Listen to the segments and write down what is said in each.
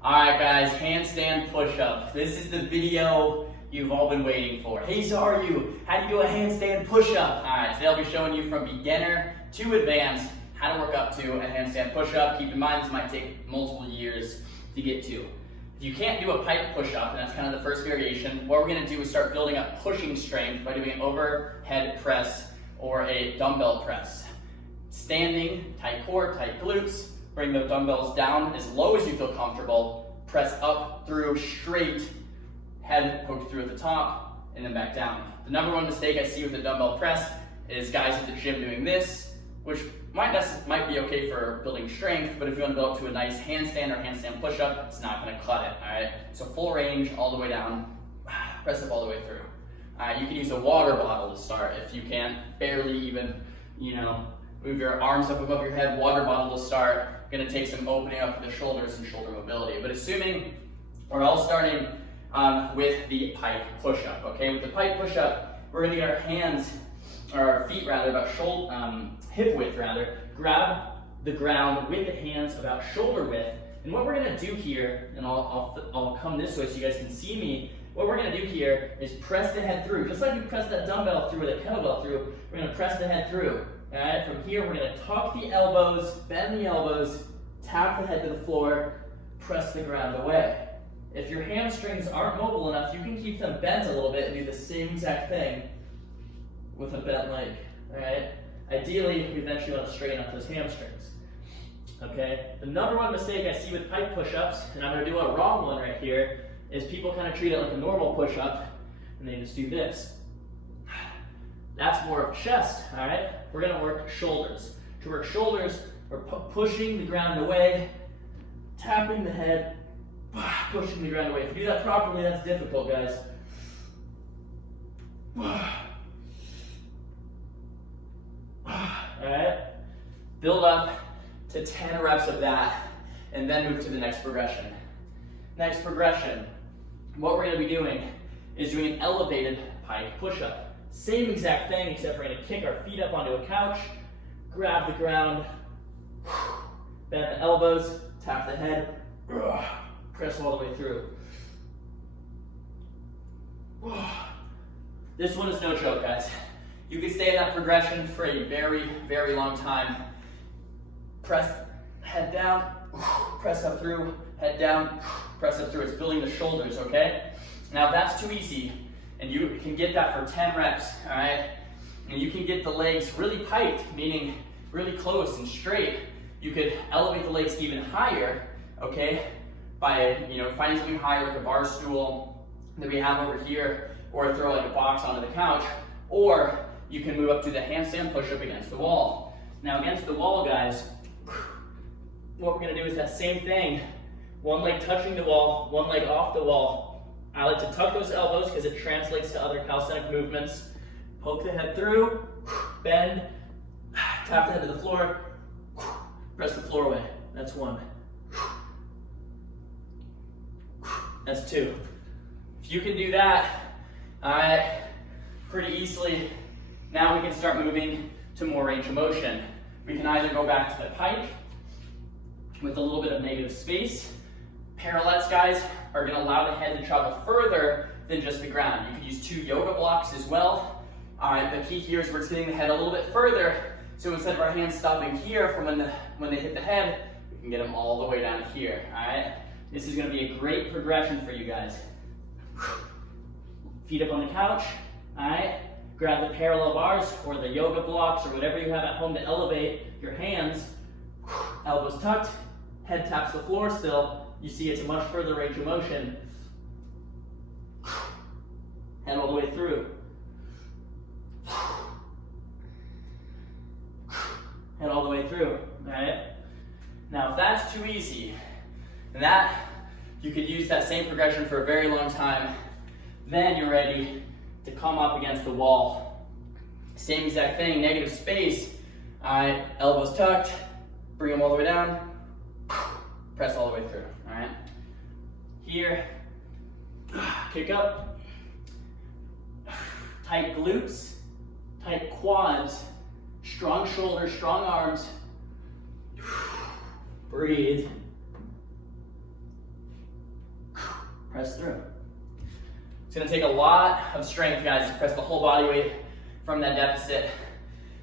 Alright guys, handstand push-up. This is the video you've all been waiting for. Hey Xaryu, how do you do a handstand push-up? Alright, today I'll be showing you from beginner to advanced how to work up to a handstand push-up. Keep in mind this might take multiple years to get to. If you can't do a pike push-up, and that's kind of the first variation, what we're going to do is start building up pushing strength by doing an overhead press or a dumbbell press. Standing, tight core, tight glutes. Bring the dumbbells down as low as you feel comfortable. Press up through straight, head poked through at the top, and then back down. The number one mistake I see with the dumbbell press is guys at the gym doing this, which might be okay for building strength, but if you want to build up to a nice handstand or handstand push-up, it's not going to cut it, all right? So full range all the way down, press up all the way through. You can use a water bottle to start if you can't barely even, move your arms up above your head. Water bottle to start. Going to take some opening up of the shoulders and shoulder mobility. But assuming we're all starting with the pike push-up, okay? With the pike push-up, we're going to get our hands, or our feet rather, about hip width rather. Grab the ground with the hands about shoulder width. And what we're going to do here, and I'll come this way so you guys can see me. What we're going to do here is press the head through. Just like you press that dumbbell through or that kettlebell through, we're going to press the head through. All right, from here, we're going to tuck the elbows, bend the elbows, tap the head to the floor, press the ground away. If your hamstrings aren't mobile enough, you can keep them bent a little bit and do the same exact thing with a bent leg. All right. Ideally, you eventually want to straighten up those hamstrings. Okay. The number one mistake I see with pike push-ups, and I'm going to do a wrong one right here, is people kind of treat it like a normal push-up, and they just do this. That's more of chest, all right? We're gonna work shoulders. To work shoulders, we're pushing the ground away, tapping the head, pushing the ground away. If you do that properly, that's difficult, guys. All right? Build up to 10 reps of that, and then move to the next progression. Next progression, what we're gonna be doing is doing an elevated pike push-up. Same exact thing, except we're going to kick our feet up onto a couch, grab the ground, bend the elbows, tap the head, press all the way through. This one is no joke, guys. You can stay in that progression for a very, very long time. Press head down, press up through, head down, press up through. It's building the shoulders, okay? Now, if that's too easy, and you can get that for 10 reps, all right? And you can get the legs really piked, meaning really close and straight. You could elevate the legs even higher, okay? By, finding something higher like a bar stool that we have over here, or throw like a box onto the couch, or you can move up to the handstand push-up against the wall. Now against the wall, guys, what we're gonna do is that same thing. One leg touching the wall, one leg off the wall. I like to tuck those elbows because it translates to other calisthenic movements. Poke the head through, bend, tap the head to the floor, press the floor away. That's one. That's two. If you can do that, all right, pretty easily, now we can start moving to more range of motion. We can either go back to the pike with a little bit of negative space. Parallettes, guys, are going to allow the head to travel further than just the ground. You could use 2 yoga blocks as well. The key here is we're just getting the head a little bit further, so instead of our hands stopping here from when they hit the head, we can get them all the way down here, all right? This is going to be a great progression for you guys. Feet up on the couch, all right? Grab the parallel bars or the yoga blocks or whatever you have at home to elevate your hands. Elbows tucked, head taps the floor still. You see it's a much further range of motion. Head all the way through. Head all the way through, all right? Now if that's too easy, you could use that same progression for a very long time, then you're ready to come up against the wall. Same exact thing, negative space, all right? Elbows tucked, bring them all the way down, press all the way through, all right? Here, kick up, tight glutes, tight quads, strong shoulders, strong arms. Breathe. press through. It's gonna take a lot of strength, guys, to press the whole body weight from that deficit.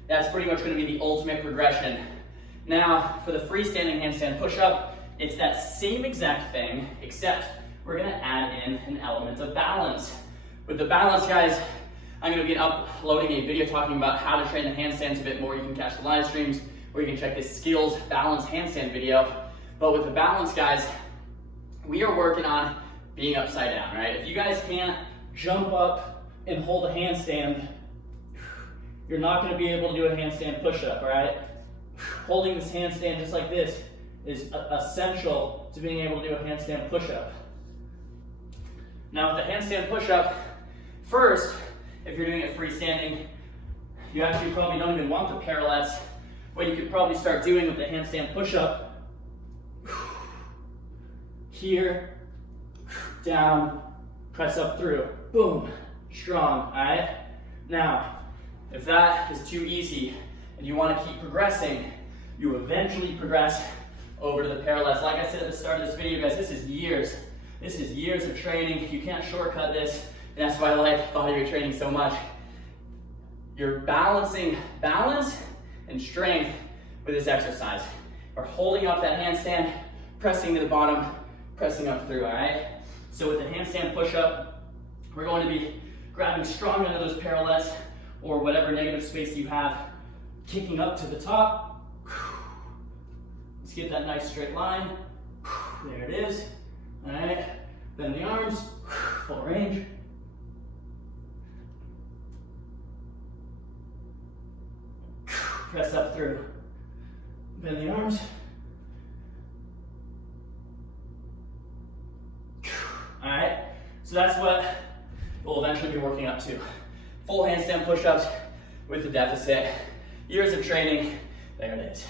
That's pretty much gonna be the ultimate progression. Now, for the freestanding handstand push-up, it's that same exact thing, except we're gonna add in an element of balance. With the balance, guys, I'm gonna be uploading a video talking about how to train the handstands a bit more. You can catch the live streams, or you can check this skills balance handstand video. But with the balance, guys, we are working on being upside down, right? If you guys can't jump up and hold a handstand, you're not gonna be able to do a handstand push-up, all right? Holding this handstand just like this is essential to being able to do a handstand push-up. Now with the handstand push-up, first, if you're doing it freestanding, you actually probably don't even want the parallettes. What you could probably start doing with the handstand push-up, here, down, press up through, boom, strong, all right? Now, if that is too easy and you want to keep progressing, you eventually progress over to the parallettes. Like I said at the start of this video, guys, this is years. This is years of training. You can't shortcut this, and that's why I like bodyweight training so much. You're balancing balance and strength with this exercise. We're holding up that handstand, pressing to the bottom, pressing up through, all right? So with the handstand push-up, we're going to be grabbing strong into those parallettes or whatever negative space you have, kicking up to the top. Let's get that nice straight line. There it is. All right, bend the arms, full range. Press up through. Bend the arms. All right, so that's what we'll eventually be working up to. Full handstand push-ups with the deficit. Years of training, there it is.